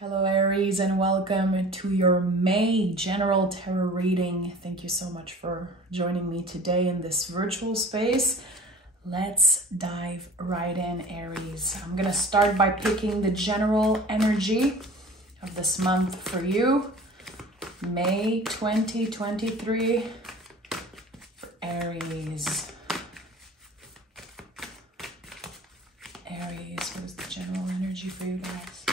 Hello Aries, and welcome to your May general tarot reading. Thank you so much for joining me today in this virtual space. Let's dive right in, Aries. I'm gonna start by picking the general energy of this month for you. May 2023 for Aries. Aries, what is the general energy for you guys?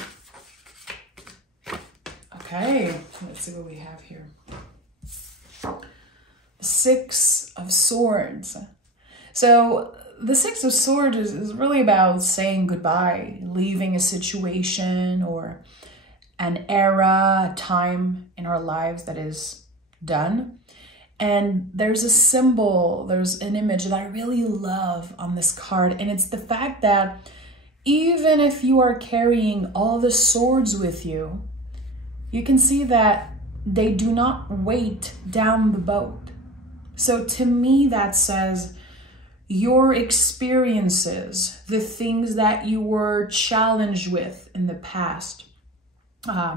Okay, let's see what we have here. The Six of Swords. So the Six of Swords is really about saying goodbye, leaving a situation or an era, a time in our lives that is done. And there's a symbol, there's an image that I really love on this card. And it's the fact that even if you are carrying all the swords with you, you can see that they do not weight down the boat. So to me, that says your experiences, the things that you were challenged with in the past,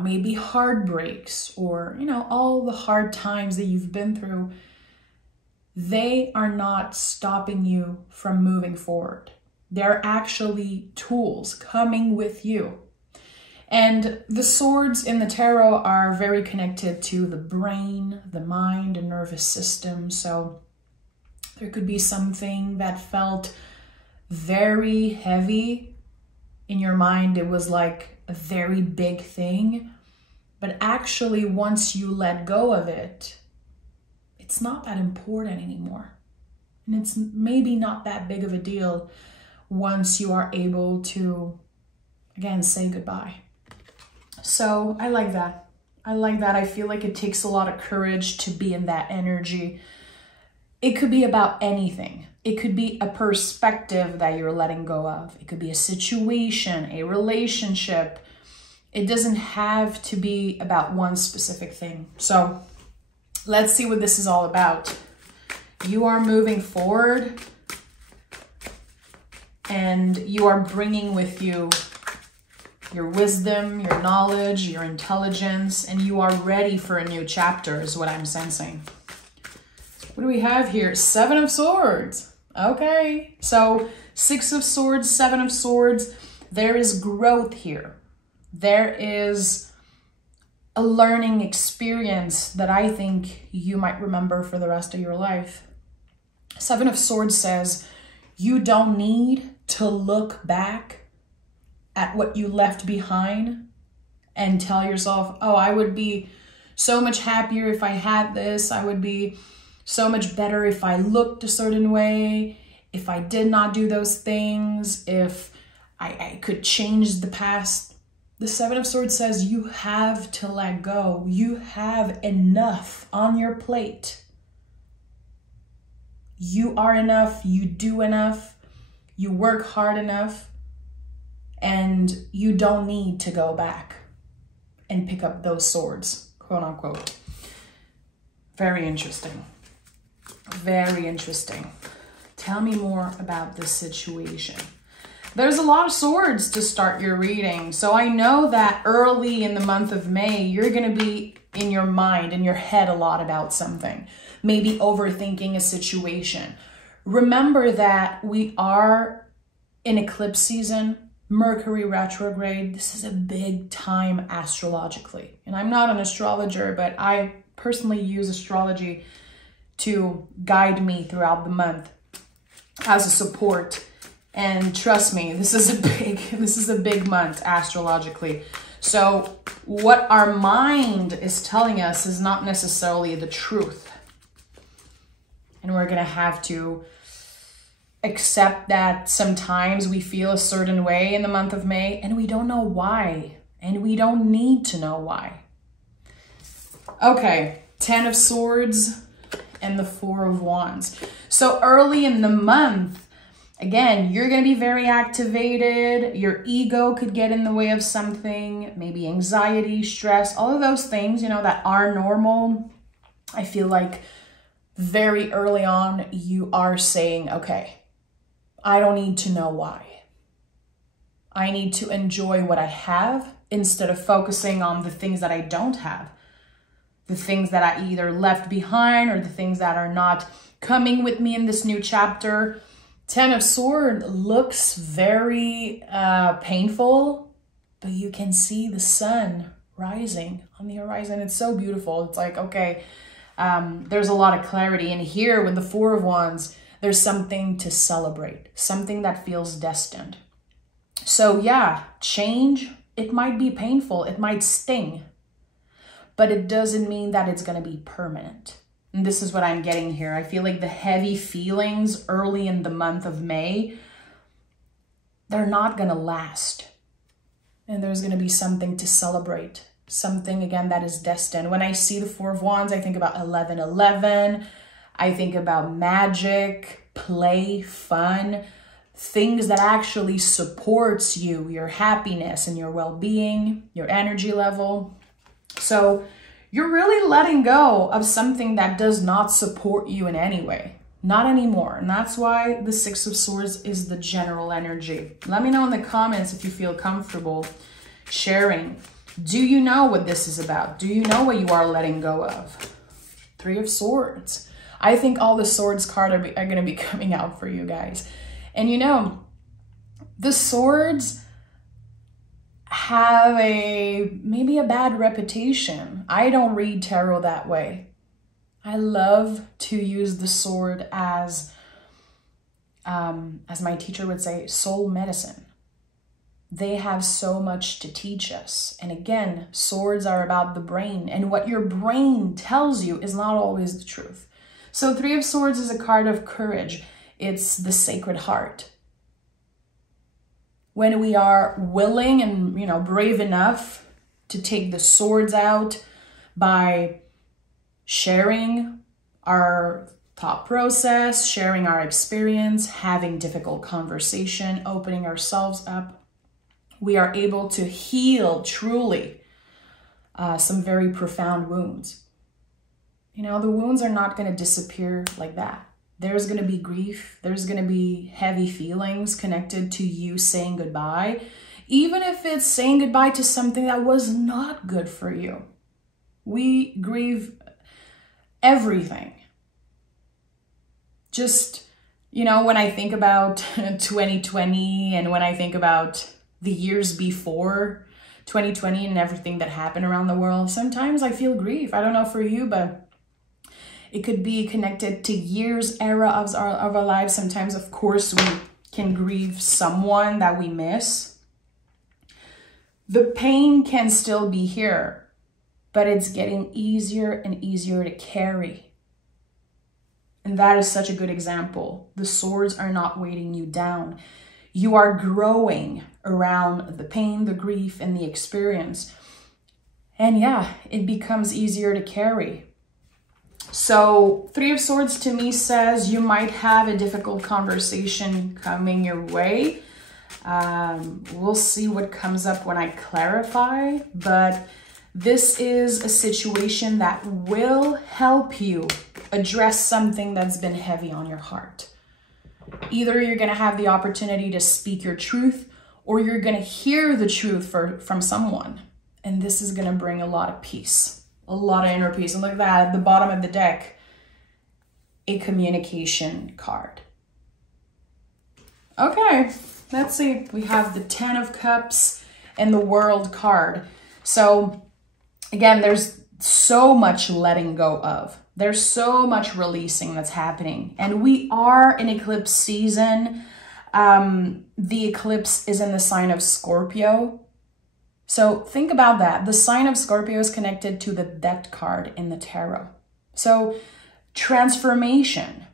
maybe heartbreaks or, all the hard times that you've been through, they are not stopping you from moving forward. They're actually tools coming with you. And the swords in the tarot are very connected to the brain, the mind, and nervous system. So there could be something that felt very heavy in your mind. It was like a very big thing. But actually, once you let go of it, it's not that important anymore. And it's maybe not that big of a deal once you are able to, again, say goodbye. So I like that. I like that. I feel like it takes a lot of courage to be in that energy. It could be about anything. It could be a perspective that you're letting go of. It could be a situation, a relationship. It doesn't have to be about one specific thing. So let's see what this is all about. You are moving forward and you are bringing with you your wisdom, your knowledge, your intelligence, and you are ready for a new chapter is what I'm sensing. What do we have here? Seven of Swords. Okay, so Six of Swords, Seven of Swords. There is growth here. There is a learning experience that I think you might remember for the rest of your life. Seven of Swords says you don't need to look back at what you left behind and tell yourself, oh, I would be so much happier if I had this. I would be so much better if I looked a certain way, if I did not do those things, if I could change the past. The Seven of Swords says you have to let go. You have enough on your plate. You are enough. You do enough. You work hard enough. And you don't need to go back and pick up those swords, quote unquote. Very interesting. Very interesting. Tell me more about this situation. There's a lot of swords to start your reading. So I know that early in the month of May, you're going to be in your mind, in your head a lot about something. Maybe overthinking a situation. Remember that we are in eclipse season. Mercury retrograde. This is a big time astrologically. And I'm not an astrologer, but I personally use astrology to guide me throughout the month as a support. And trust me, this is a big month astrologically. So what our mind is telling us is not necessarily the truth. And we're going to have to accept that sometimes we feel a certain way in the month of May and we don't know why, and we don't need to know why. Okay, Ten of Swords and the Four of Wands. So early in the month, again, you're going to be very activated. Your ego could get in the way of something, maybe anxiety, stress, all of those things, that are normal. I feel like very early on, you are saying, okay, I don't need to know why. I need to enjoy what I have instead of focusing on the things that I don't have, the things that I either left behind or the things that are not coming with me in this new chapter. 10 of Swords looks very painful, but you can see the sun rising on the horizon. It's so beautiful. It's like, okay, there's a lot of clarity. And here with the Four of Wands, there's something to celebrate, something that feels destined. So yeah, change, it might be painful, it might sting, but it doesn't mean that it's going to be permanent. And this is what I'm getting here. I feel like the heavy feelings early in the month of May, they're not going to last. And there's going to be something to celebrate. Something, again, that is destined. When I see the Four of Wands, I think about 11:11. I think about magic, play, fun, things that actually supports you, your happiness and your well-being, your energy level. So you're really letting go of something that does not support you in any way. Not anymore. And that's why the Six of Swords is the general energy. Let me know in the comments if you feel comfortable sharing. Do you know what this is about? Do you know what you are letting go of? Three of Swords. I think all the Swords cards are going to be coming out for you guys. And you know, the Swords have maybe a bad reputation. I don't read tarot that way. I love to use the sword as my teacher would say, soul medicine. They have so much to teach us. And again, swords are about the brain, and what your brain tells you is not always the truth. So Three of Swords is a card of courage. It's the Sacred Heart. When we are willing and, you know, brave enough to take the swords out by sharing our thought process, sharing our experience, having difficult conversation, opening ourselves up, we are able to heal truly some very profound wounds. You know, the wounds are not going to disappear like that. There's going to be grief. There's going to be heavy feelings connected to you saying goodbye, even if it's saying goodbye to something that was not good for you. We grieve everything. Just, you know, when I think about 2020 and when I think about the years before 2020 and everything that happened around the world, sometimes I feel grief. I don't know for you, but it could be connected to years, era of our lives. Sometimes, of course, we can grieve someone that we miss. The pain can still be here, but it's getting easier and easier to carry. And that is such a good example. The swords are not weighting you down. You are growing around the pain, the grief, and the experience. And yeah, it becomes easier to carry. So Three of Swords to me says you might have a difficult conversation coming your way. We'll see what comes up when I clarify, but this is a situation that will help you address something that's been heavy on your heart. Either you're going to have the opportunity to speak your truth, or you're going to hear the truth from someone. And this is going to bring a lot of peace. A lot of inner peace. And look at that, at the bottom of the deck, a communication card. Okay, let's see. We have the 10 of Cups and the World card. So again, there's so much letting go of. There's so much releasing that's happening. And we are in eclipse season. The eclipse is in the sign of Scorpio. So think about that. The sign of Scorpio is connected to the Death card in the tarot. So transformation,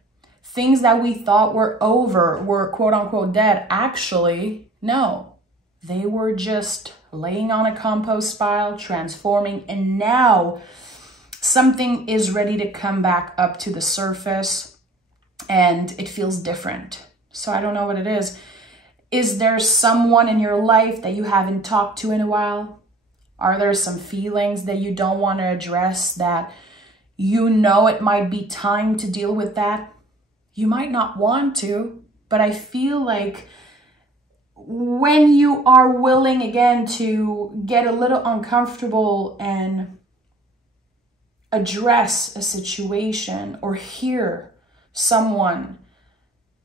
things that we thought were over, were quote unquote dead. Actually, no, they were just laying on a compost pile, transforming, and now something is ready to come back up to the surface and it feels different. So I don't know what it is. Is there someone in your life that you haven't talked to in a while? Are there some feelings that you don't want to address that you know it might be time to deal with that? You might not want to, but I feel like when you are willing again to get a little uncomfortable and address a situation or hear someone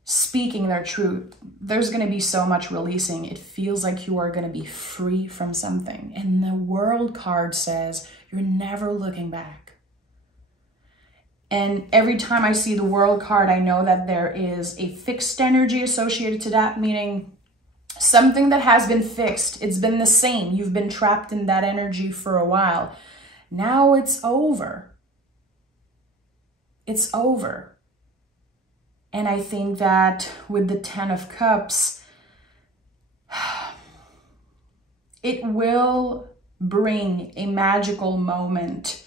speaking their truth, there's going to be so much releasing. It feels like you are going to be free from something. And the World card says you're never looking back. And every time I see the World card, I know that there is a fixed energy associated to that, meaning something that has been fixed. It's been the same. You've been trapped in that energy for a while. Now it's over. It's over. And I think that with the 10 of Cups, it will bring a magical moment.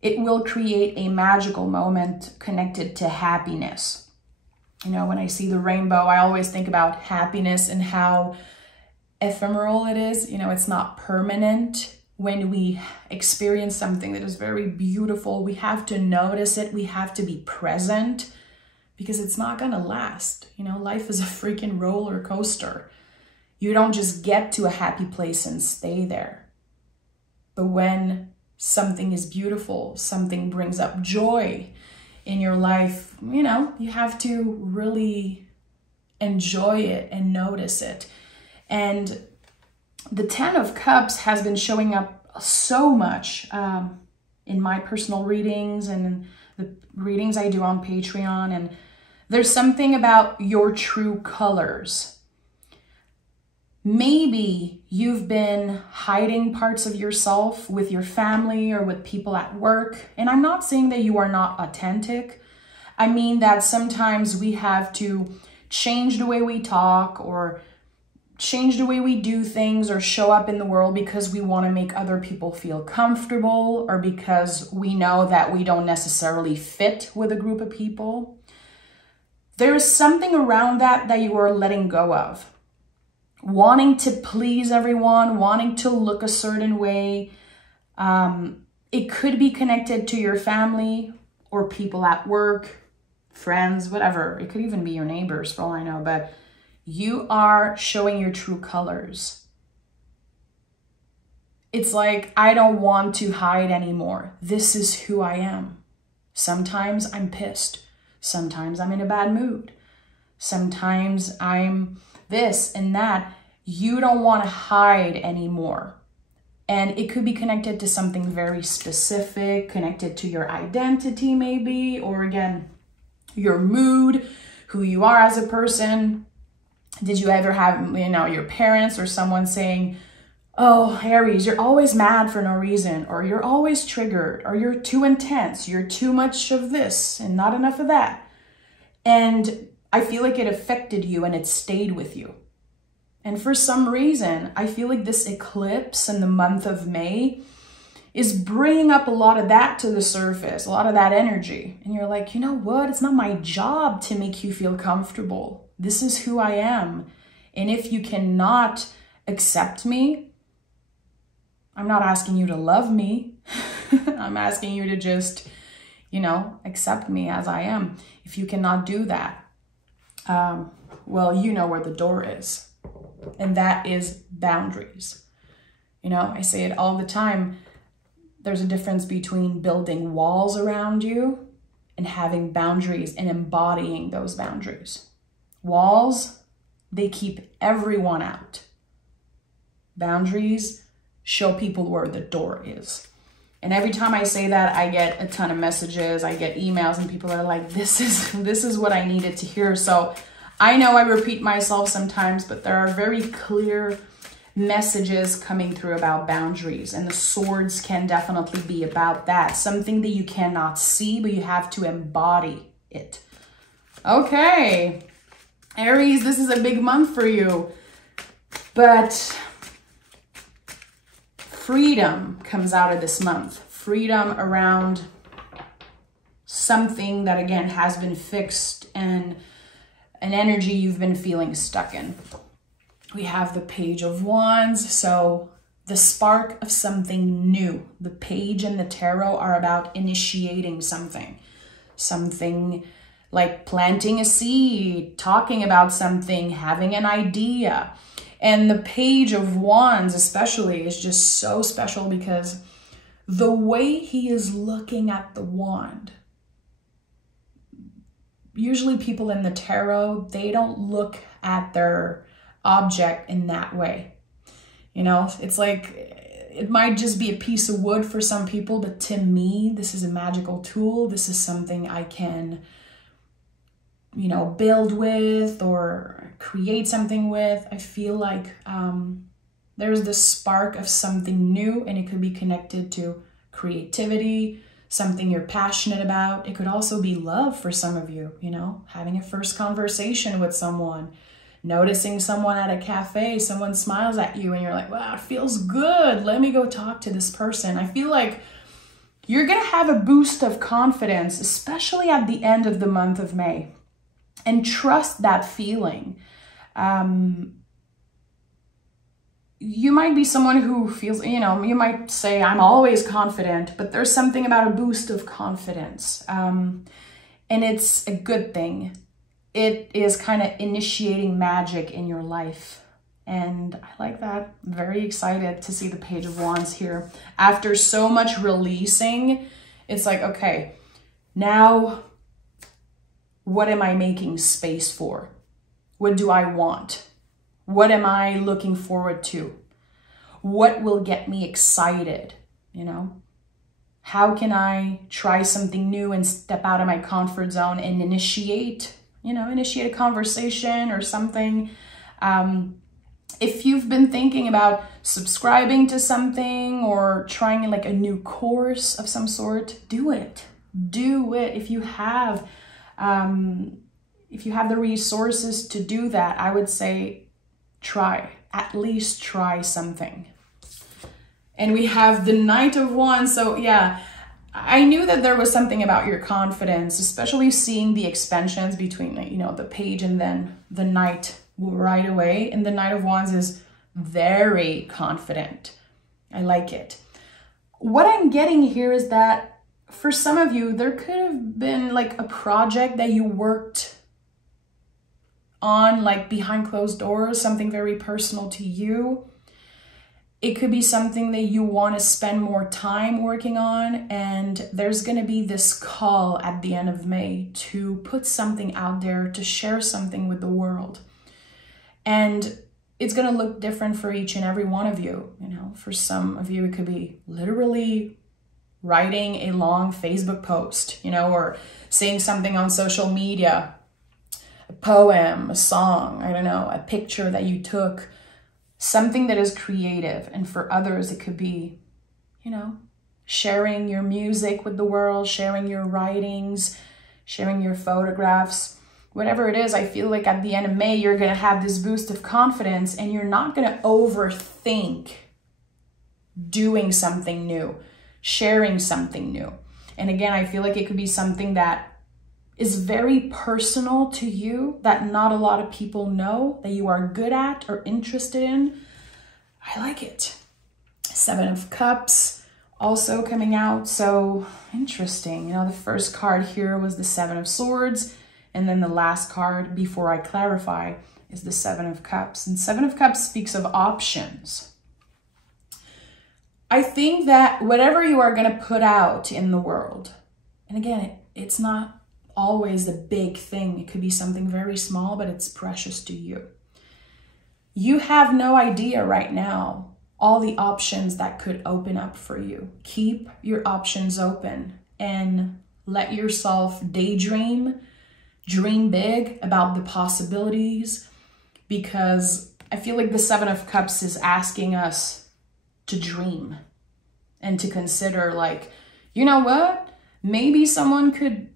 It will create a magical moment connected to happiness. You know, when I see the rainbow, I always think about happiness and how ephemeral it is. You know, it's not permanent. When we experience something that is very beautiful, we have to notice it. We have to be present because it's not going to last. You know, life is a freaking roller coaster. You don't just get to a happy place and stay there. But when something is beautiful, something brings up joy in your life, you know, you have to really enjoy it and notice it. And the 10 of Cups has been showing up so much in my personal readings and the readings I do on Patreon. And there's something about your true colors. Maybe you've been hiding parts of yourself with your family or with people at work. And I'm not saying that you are not authentic. I mean that sometimes we have to change the way we talk or change the way we do things or show up in the world because we want to make other people feel comfortable or because we know that we don't necessarily fit with a group of people. There is something around that you are letting go of. Wanting to please everyone, wanting to look a certain way. It could be connected to your family or people at work, friends, whatever. It could even be your neighbors for all I know, but you are showing your true colors. It's like, I don't want to hide anymore. This is who I am. Sometimes I'm pissed. Sometimes I'm in a bad mood. Sometimes I'm this and that. You don't want to hide anymore. And it could be connected to something very specific, connected to your identity maybe, or again, your mood, who you are as a person. Did you ever have, you know, your parents or someone saying, oh, Aries, you're always mad for no reason, or you're always triggered, or you're too intense, you're too much of this and not enough of that. And I feel like it affected you and it stayed with you. And for some reason, I feel like this eclipse in the month of May is bringing up a lot of that to the surface, a lot of that energy. And you're like, you know what? It's not my job to make you feel comfortable. This is who I am. And if you cannot accept me, I'm not asking you to love me. I'm asking you to just, you know, accept me as I am. If you cannot do that, well, you know where the door is. And that is boundaries. You know, I say it all the time. There's a difference between building walls around you and having boundaries and embodying those boundaries. Walls, they keep everyone out. Boundaries show people where the door is. And every time I say that, I get a ton of messages, I get emails, and people are like, this is what I needed to hear. So I know I repeat myself sometimes, but there are very clear messages coming through about boundaries, and the swords can definitely be about that. Something that you cannot see, but you have to embody it. Okay, Aries, this is a big month for you, but freedom comes out of this month. Freedom around something that, again, has been fixed and an energy you've been feeling stuck in. We have the Page of Wands, so the spark of something new. The Page and the Tarot are about initiating something like planting a seed, talking about something, having an idea. And the Page of Wands especially is just so special because the way he is looking at the wand, usually people in the tarot, they don't look at their object in that way. You know, it's like, it might just be a piece of wood for some people, but to me, this is a magical tool. This is something I can, you know, build with or create something with. I feel like there's this spark of something new, and it could be connected to creativity, something you're passionate about. It could also be love for some of you, you know, having a first conversation with someone, noticing someone at a cafe, someone smiles at you and you're like, wow, it feels good. Let me go talk to this person. I feel like you're going to have a boost of confidence, especially at the end of the month of May. And trust that feeling. You might be someone who feels, you know, you might say, I'm always confident, but there's something about a boost of confidence. And it's a good thing. It is kind of initiating magic in your life. And I like that. I'm very excited to see the Page of Wands here. After so much releasing, it's like, okay, now what am I making space for? What do I want? What am I looking forward to? What will get me excited? You know, how can I try something new and step out of my comfort zone and initiate a conversation or something? If you've been thinking about subscribing to something or trying like a new course of some sort, do it. Do it. If you have the resources to do that, I would say at least try something. And we have the Knight of Wands. So yeah, I knew that there was something about your confidence, especially seeing the expansions between, you know, the Page and then the Knight right away. And the Knight of Wands is very confident. I like it. What I'm getting here is that for some of you, there could have been like a project that you worked on, like behind closed doors, something very personal to you. It could be something that you want to spend more time working on, and there's going to be this call at the end of May to put something out there, to share something with the world. And it's going to look different for each and every one of you. You know, for some of you, it could be literally writing a long Facebook post, you know, or saying something on social media, a poem, a song, I don't know, a picture that you took, something that is creative. And for others, it could be, you know, sharing your music with the world, sharing your writings, sharing your photographs, whatever it is. I feel like at the end of May, you're going to have this boost of confidence and you're not going to overthink doing something new, sharing something new. And again, I feel like it could be something that is very personal to you, that not a lot of people know, that you are good at or interested in. I like it. Seven of Cups also coming out. So interesting. You know, the first card here was the Seven of Swords. And then the last card, before I clarify, is the Seven of Cups. And Seven of Cups speaks of options. I think that whatever you are going to put out in the world, and again, it's not always a big thing. It could be something very small, but it's precious to you. You have no idea right now all the options that could open up for you. Keep your options open and let yourself daydream, dream big about the possibilities, because I feel like the Seven of Cups is asking us to dream and to consider, like, you know what? Maybe someone could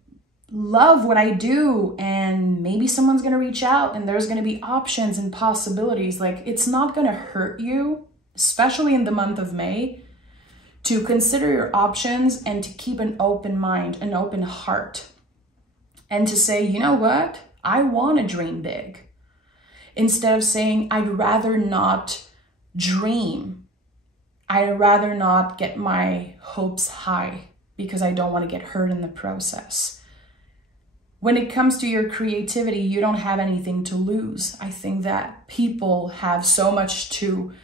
love what I do, and maybe someone's going to reach out and there's going to be options and possibilities. Like, it's not going to hurt you, especially in the month of May, to consider your options and to keep an open mind, an open heart, and to say, you know what? I want to dream big. Instead of saying, I'd rather not dream. I'd rather not get my hopes high because I don't want to get hurt in the process. when it comes to your creativity, you don't have anything to lose. I think that people have so much to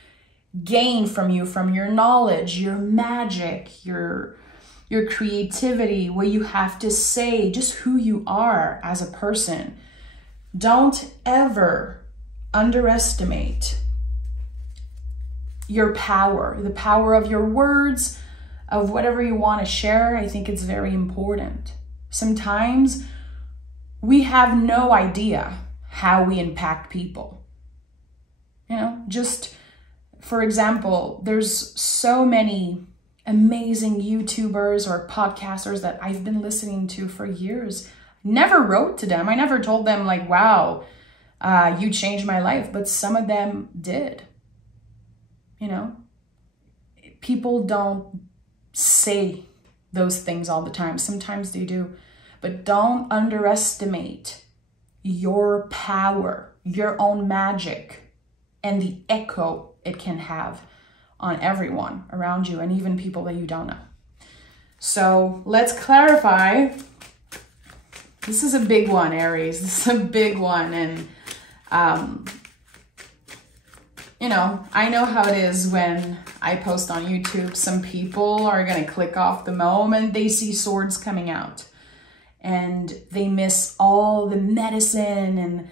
gain from you, from your knowledge, your magic, your creativity, what you have to say, just who you are as a person. Don't ever underestimate your power, the power of your words, of whatever you want to share. I think it's very important. Sometimes we have no idea how we impact people. You know, just for example, there's so many amazing YouTubers or podcasters that I've been listening to for years. Never wrote to them. I never told them like, wow, you changed my life. But some of them did. You know, people don't say those things all the time. Sometimes they do. But don't underestimate your power, your own magic, and the echo it can have on everyone around you and even people that you don't know. So let's clarify. This is a big one, Aries. This is a big one. And, you know, I know how it is when I post on YouTube. Some people are going to click off the moment they see swords coming out. And they miss all the medicine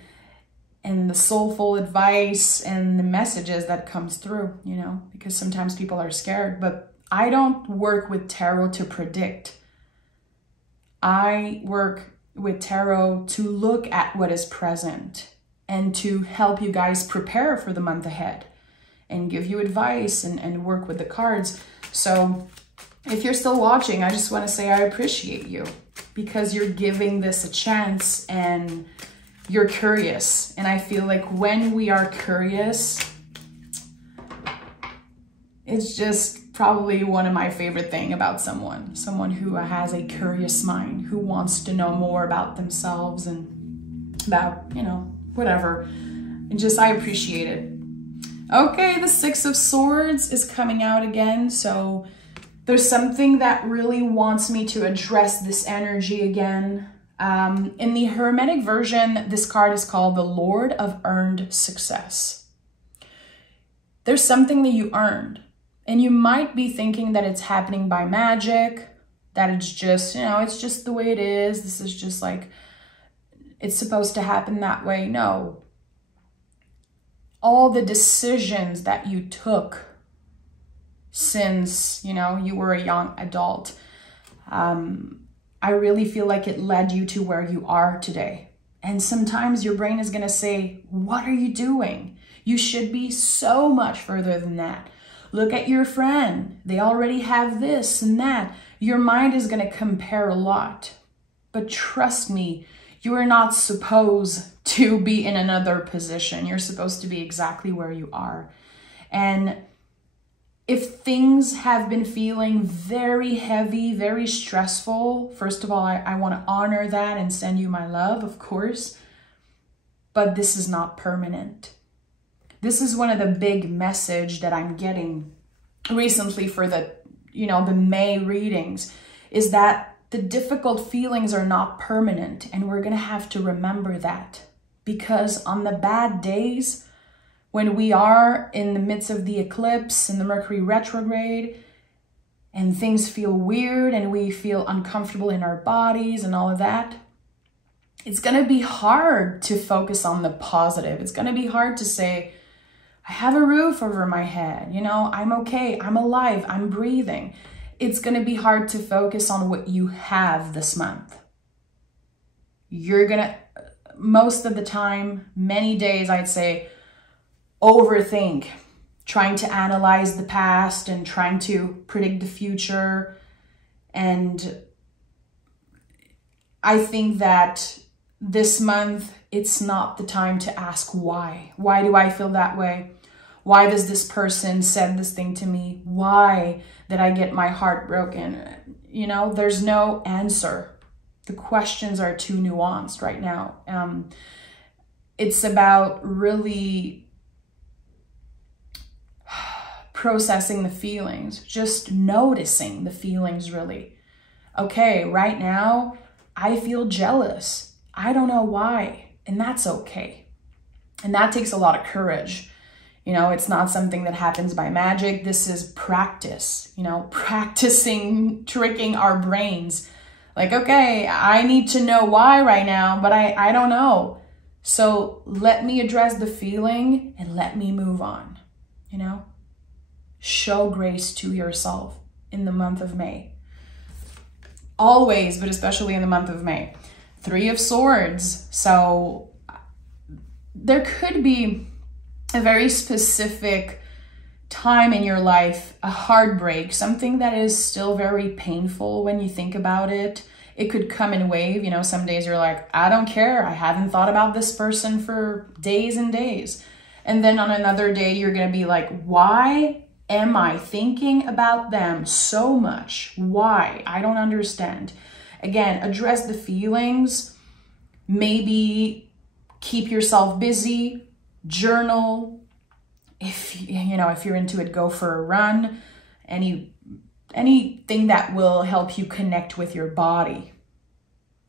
and the soulful advice and the messages that comes through, you know, because sometimes people are scared. But I don't work with tarot to predict. I work with tarot to look at what is present and to help you guys prepare for the month ahead and give you advice and work with the cards. So if you're still watching, I just want to say I appreciate you because you're giving this a chance and you're curious. And I feel like when we are curious, it's just probably one of my favorite things about someone who has a curious mind, who wants to know more about themselves and about, you know, whatever. And just, I appreciate it. Okay, the Six of Swords is coming out again. So there's something that really wants me to address this energy again. In the Hermetic version, this card is called the Lord of Earned Success. There's something that you earned. And you might be thinking that it's happening by magic, that it's just, you know, it's just the way it is. This is just like, it's supposed to happen that way. No. All the decisions that you took since, you know, you were a young adult, I really feel like it led you to where you are today. And sometimes your brain is going to say, what are you doing? You should be so much further than that. Look at your friend. They already have this and that. Your mind is going to compare a lot. But trust me, you are not supposed to be in another position. You're supposed to be exactly where you are. And if things have been feeling very heavy, very stressful, first of all, I want to honor that and send you my love, of course. But this is not permanent. This is one of the big message that I'm getting recently for the, you know, the May readings, is that the difficult feelings are not permanent. And we're going to have to remember that, because on the bad days, when we are in the midst of the eclipse and the Mercury retrograde and things feel weird and we feel uncomfortable in our bodies and all of that, it's going to be hard to focus on the positive. It's going to be hard to say, I have a roof over my head, you know, I'm okay, I'm alive, I'm breathing. It's going to be hard to focus on what you have this month. You're going to, most of the time, many days, I'd say, overthink, trying to analyze the past and trying to predict the future. And I think that this month, it's not the time to ask why. Why do I feel that way? Why does this person said this thing to me? Why did I get my heart broken? You know, there's no answer. The questions are too nuanced right now. It's about really processing the feelings, just noticing the feelings really. Okay, right now, I feel jealous. I don't know why, and that's okay. And that takes a lot of courage. You know, it's not something that happens by magic. This is practice, you know, practicing, tricking our brains. Like, okay, I need to know why right now, but I don't know. So let me address the feeling and let me move on, you know? Show grace to yourself in the month of May. Always, but especially in the month of May. 3 of Swords. So there could be a very specific time in your life, a heartbreak, something that is still very painful when you think about it. It could come in a wave. You know, some days you're like, I don't care. I haven't thought about this person for days and days. And then on another day, you're going to be like, why am I thinking about them so much? Why? I don't understand. Again, address the feelings. Maybe keep yourself busy. Journal. If you're into it, go for a run. Anything that will help you connect with your body,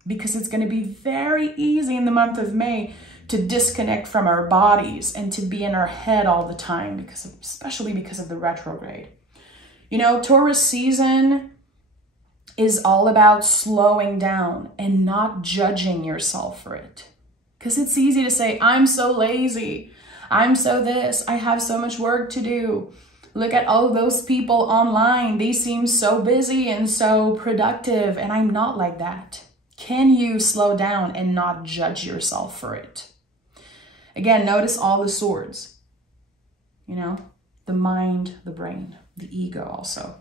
because it's going to be very easy in the month of May to disconnect from our bodies and to be in our head all the time, especially because of the retrograde. You know, Taurus season is all about slowing down and not judging yourself for it. Because it's easy to say, I'm so lazy. I'm so this. I have so much work to do. Look at all those people online. They seem so busy and so productive, and I'm not like that. Can you slow down and not judge yourself for it? Again, notice all the swords. You know, the mind, the brain, the ego also,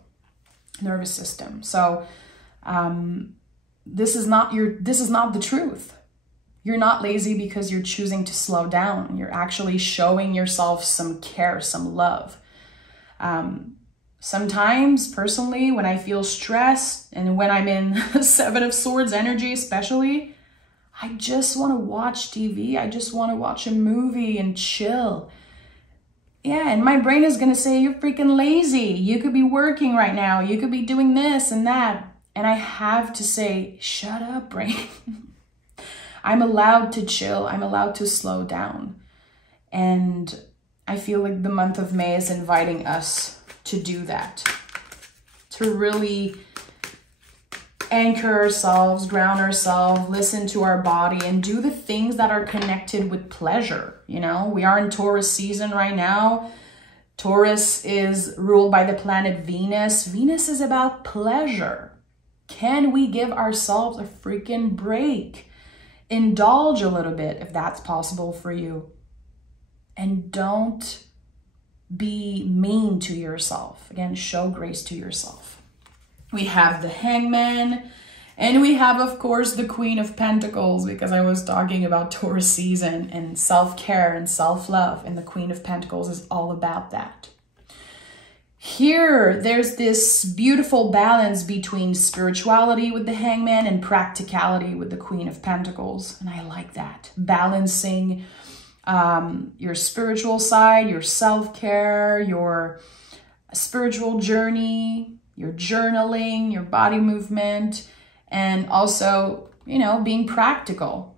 nervous system. So this is not the truth. You're not lazy because you're choosing to slow down. You're actually showing yourself some care, some love. Sometimes, personally, when I feel stressed and when I'm in 7 of Swords energy especially, I just want to watch TV. I just want to watch a movie and chill. Yeah, and my brain is going to say, you're freaking lazy. You could be working right now. You could be doing this and that. And I have to say, shut up, brain. I'm allowed to chill. I'm allowed to slow down. And I feel like the month of May is inviting us to do that, to really anchor ourselves, ground ourselves, listen to our body, and do the things that are connected with pleasure. You know, we are in Taurus season right now. Taurus is ruled by the planet Venus. Venus is about pleasure. Can we give ourselves a freaking break? Indulge a little bit if that's possible for you. And don't be mean to yourself. Again, show grace to yourself. We have the Hangman, and we have, of course, the Queen of Pentacles, because I was talking about Taurus season and self-care and self-love, and the Queen of Pentacles is all about that. Here, there's this beautiful balance between spirituality with the Hangman and practicality with the Queen of Pentacles, and I like that. Balancing your spiritual side, your self-care, your spiritual journey, your journaling, your body movement, and also, you know, being practical.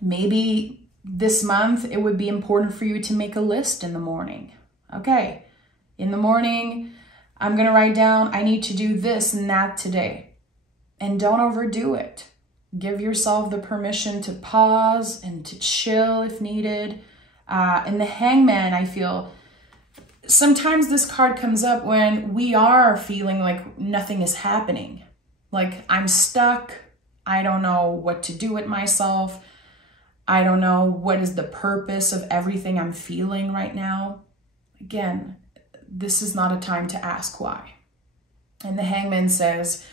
Maybe this month it would be important for you to make a list in the morning. Okay, in the morning, I'm going to write down, I need to do this and that today. And don't overdo it. Give yourself the permission to pause and to chill if needed. And the Hangman, I feel, sometimes this card comes up when we are feeling like nothing is happening. Like, I'm stuck. I don't know what to do with myself. I don't know what is the purpose of everything I'm feeling right now. Again, this is not a time to ask why. And the Hangman says,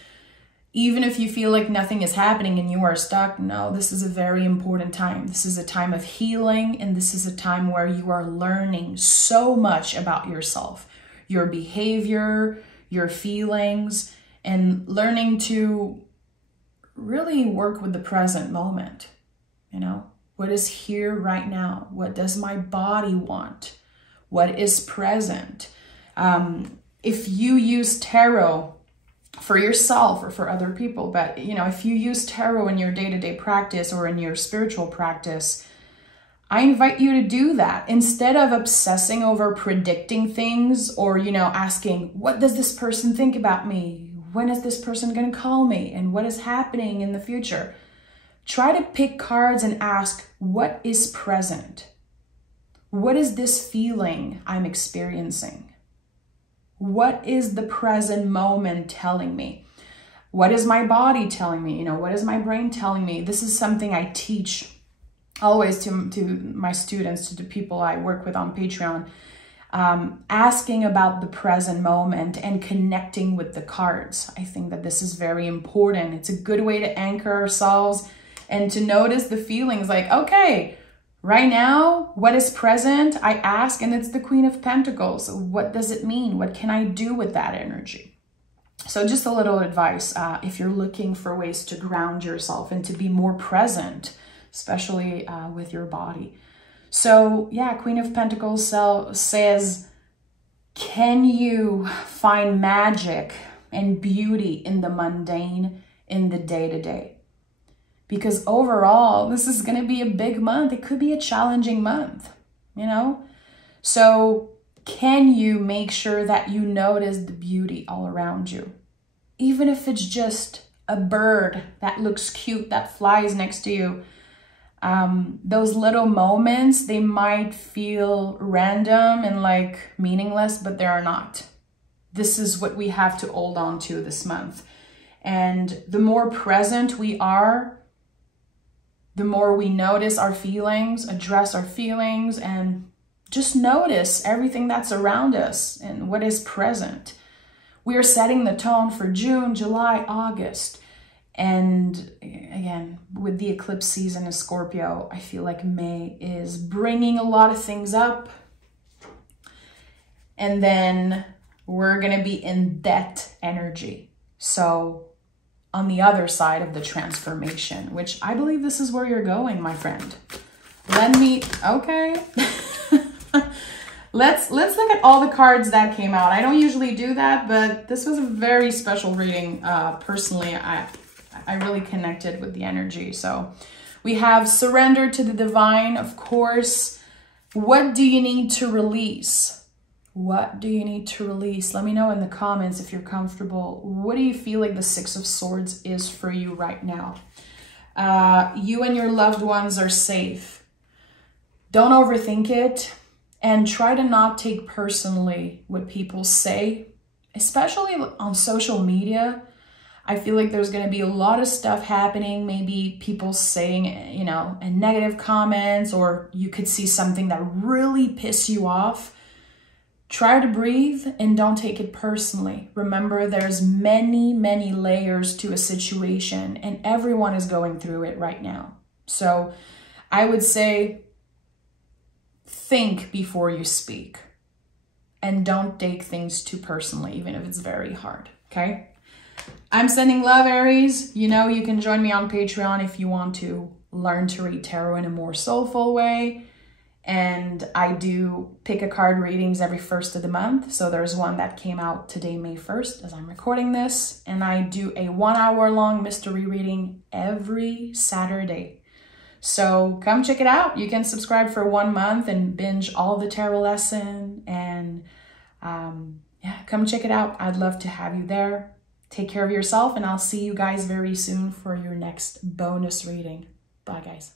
even if you feel like nothing is happening and you are stuck, no, this is a very important time. This is a time of healing, and this is a time where you are learning so much about yourself, your behavior, your feelings, and learning to really work with the present moment. You know, what is here right now? What does my body want? What is present? If you use tarot for yourself or for other people. But, you know, if you use tarot in your day-to-day practice or in your spiritual practice, I invite you to do that. Instead of obsessing over predicting things or, you know, asking, what does this person think about me? When is this person going to call me? And what is happening in the future? Try to pick cards and ask, what is present? What is this feeling I'm experiencing? What is the present moment telling me? What is my body telling me? You know, what is my brain telling me? This is something I teach always to my students, to the people I work with on Patreon, asking about the present moment and connecting with the cards. I think that this is very important. It's a good way to anchor ourselves and to notice the feelings like, okay, right now, what is present? I ask, and it's the Queen of Pentacles. What does it mean? What can I do with that energy? So just a little advice, if you're looking for ways to ground yourself and to be more present, especially with your body. So yeah, Queen of Pentacles says, can you find magic and beauty in the mundane, in the day-to-day? Because overall, this is going to be a big month. It could be a challenging month, you know? So can you make sure that you notice the beauty all around you? Even if it's just a bird that looks cute, that flies next to you. Those little moments, they might feel random and like meaningless, but they are not. This is what we have to hold on to this month. And the more present we are, the more we notice our feelings, address our feelings, and just notice everything that's around us and what is present. We are setting the tone for June, July, August. And again, with the eclipse season in Scorpio, I feel like May is bringing a lot of things up. And then we're going to be in that energy. So on the other side of the transformation, which I believe this is where you're going, my friend. Okay. Let's look at all the cards that came out. I don't usually do that, but this was a very special reading. Personally, I really connected with the energy. So we have surrender to the divine, of course. What do you need to release? What do you need to release? Let me know in the comments if you're comfortable. What do you feel like the Six of Swords is for you right now? You and your loved ones are safe. Don't overthink it, and try to not take personally what people say, especially on social media. I feel like there's going to be a lot of stuff happening, maybe people saying, you know, negative comments, or you could see something that really piss you off. Try to breathe and don't take it personally. Remember, there's many, many layers to a situation, and everyone is going through it right now. So I would say, think before you speak, and don't take things too personally, even if it's very hard, okay? I'm sending love, Aries. You know, you can join me on Patreon if you want to learn to read tarot in a more soulful way. And I do pick a card readings every first of the month. So there's one that came out today, May 1st, as I'm recording this. And I do a 1 hour long mystery reading every Saturday. So come check it out. You can subscribe for 1 month and binge all the tarot lesson. And yeah, come check it out. I'd love to have you there. Take care of yourself, and I'll see you guys very soon for your next bonus reading. Bye, guys.